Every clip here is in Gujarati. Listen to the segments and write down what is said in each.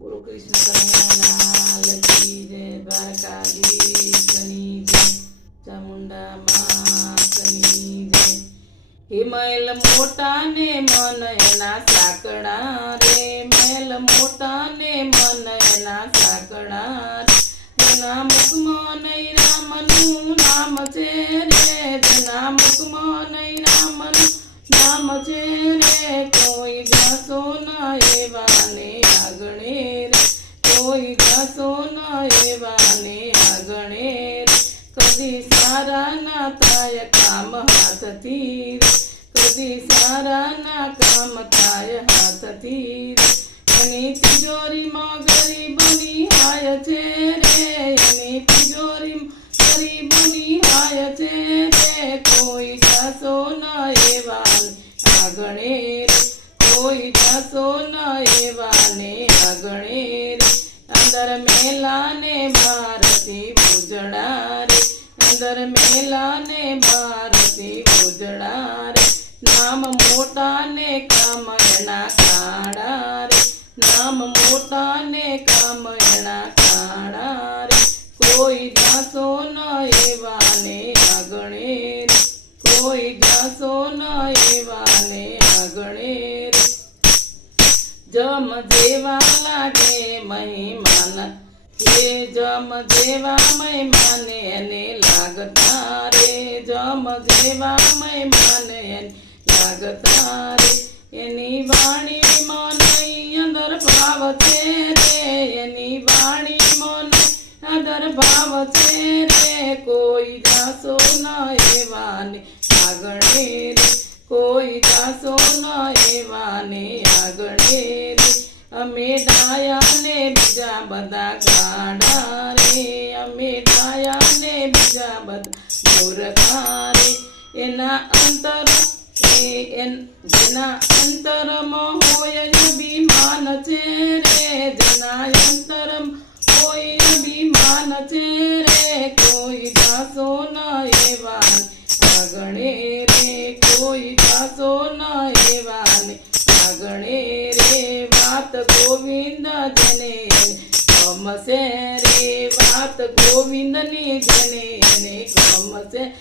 બોલો કૃષ્ણ કનૈયાલાલ કી જય દ્વારકાધીશની જય ચામુંડા માતની જય હિમયલ મોટા ને મન એના સાકડા રે મેલ મોટા ને મન એના સાકડા. જેના મુખમાં નહીં રામનું નામ છે રે જેના મુખમાં નહીં રામનું નામ છે રે કોઈ જાસો ન એવાને સારા ના થાય કામ હાથથી રે કદી સારા ના કામ થાય હાથથી રે એની તિજોરીમાં ગરીબની હાય છે રે એની તિજોરીમાં ગરીબની હાય છે રે કોઈ જાસો ન એવાને આગણે રે કોઈ જાસો ન એવાને આગણે રે અંદર મેલાને મેલાને ભારતી રે નામ મોટા ને કામ કાળા રે નામ મોટા ને કામ કાળા રે કોઈ જાસો ન એવાને આગણે કોઈ જાસો ન એવાને આગણે રે. જમ જેવા લાગે મહેમાન એ જમ જેવા મહેમાન એને લાગતા રે. જમ જેવા મહેમાન એને લાગતા રે. એની વાણીમાં નહીં અંદર ભાવ છે રે. એની વાણીમાં નહીં અંદર ભાવ છે રે. કોઈ જાસો ન એવાને આગળે રે. કોઈ જાસો ન એવાને આગળે રે. અમે ડાયા ને બીજા બધા બીજા બધા મૂર્ખા રે એના અંતર જેના અંતરમાં હોય અભિમાન છે રે, જેના અંતરમ હોય અભિમાન છે રે, કોઈ જાસો ન એવાન આગણે રે, કોઈ જાસો ન એવાને આગણે રે વાત ગોવિંદ જને, ગમશે રે વાત ગોવિંદની જને ગમશે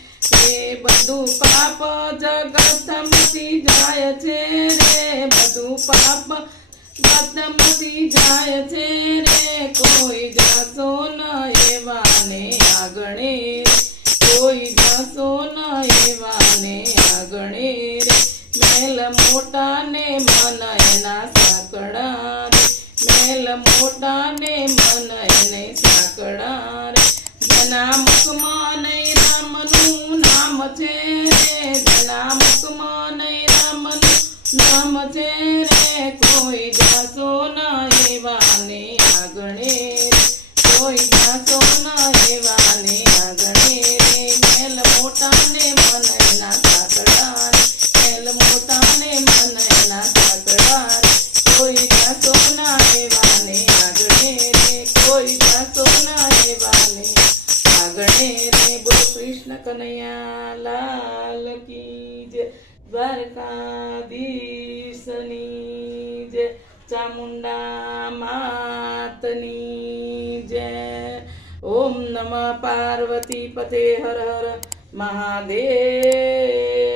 એ બધું પાપ જગતમાંથી જાય છે રે. બધું પાપ જગતમાંથી જાય છે રે. કોઈ જાસો ન એવાને આગણે કોઈ જાસો ન એવાને આગણે રે. મેલ મોટા ને મન એના સાકડા રે. મેલ મોટા ને મન એને સાકડા રે. જના મુખમાં છે રે કનૈયા લાલ કી જય દ્વારકાધીશની જય ચામુંડા માતની જય ઓમ નમઃ પાર્વતી પતે હર હર મહાદેવ.